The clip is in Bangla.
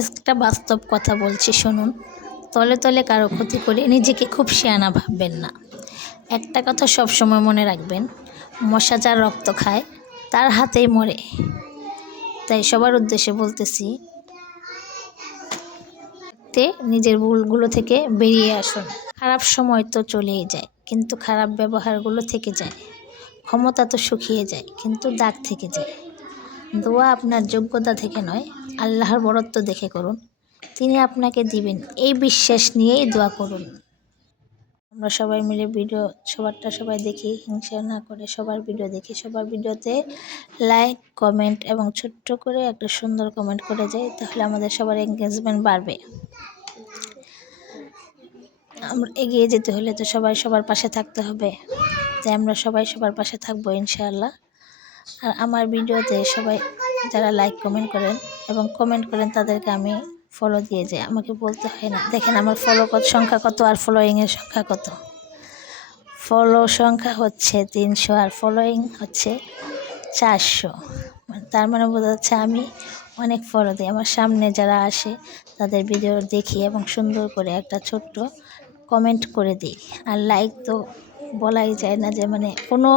একটা বাস্তব কথা বলছি শুনুন। তলে তলে কারো ক্ষতি করে নিজেকে খুব শিয়ানা ভাববেন না। একটা কথা সবসময় মনে রাখবেন, মশা যার রক্ত খায় তার হাতেই মরে। তাই সবার উদ্দেশ্যে বলতেছি, নিজের ভুলগুলো থেকে বেরিয়ে আসুন। খারাপ সময় তো চলেই যায়, কিন্তু খারাপ ব্যবহারগুলো থেকে যায়। ক্ষমতা তো শুকিয়ে যায়, কিন্তু দাগ থেকে যায়। দোয়া আপনার যোগ্যতা থেকে নয়, আল্লাহর বরত্ব দেখে করুন। তিনি আপনাকে দিবেন, এই বিশ্বাস নিয়েই দোয়া করুন। আমরা সবাই মিলে ভিডিও সবাই দেখি, হিংসা না করে সবার ভিডিও দেখি। সবার ভিডিওতে লাইক, কমেন্ট এবং ছোট্ট করে একটা সুন্দর কমেন্ট করে যাই, তাহলে আমাদের সবার এনগেজমেন্ট বাড়বে। আমরা এগিয়ে যেতে হলে তো সবাই সবার পাশে থাকতে হবে। তাই আমরা সবাই সবার পাশে থাকবো ইনশাআল্লাহ। আর আমার ভিডিওতে সবাই যারা লাইক কমেন্ট করেন এবং কমেন্ট করেন তাদেরকে আমি ফলো দিয়ে যাই, আমাকে বলতে হয় না। দেখেন আমার ফলো সংখ্যা কত আর ফলোয়িংয়ের সংখ্যা কত। ফলো সংখ্যা হচ্ছে 300 আর ফলোয়িং হচ্ছে 400। তার মানে বোঝা যাচ্ছে আমি অনেক ফলো দিই। আমার সামনে যারা আসে তাদের ভিডিও দেখি এবং সুন্দর করে একটা ছোট্ট কমেন্ট করে দিই। আর লাইক তো বলাই যায় না, যে মানে কোনো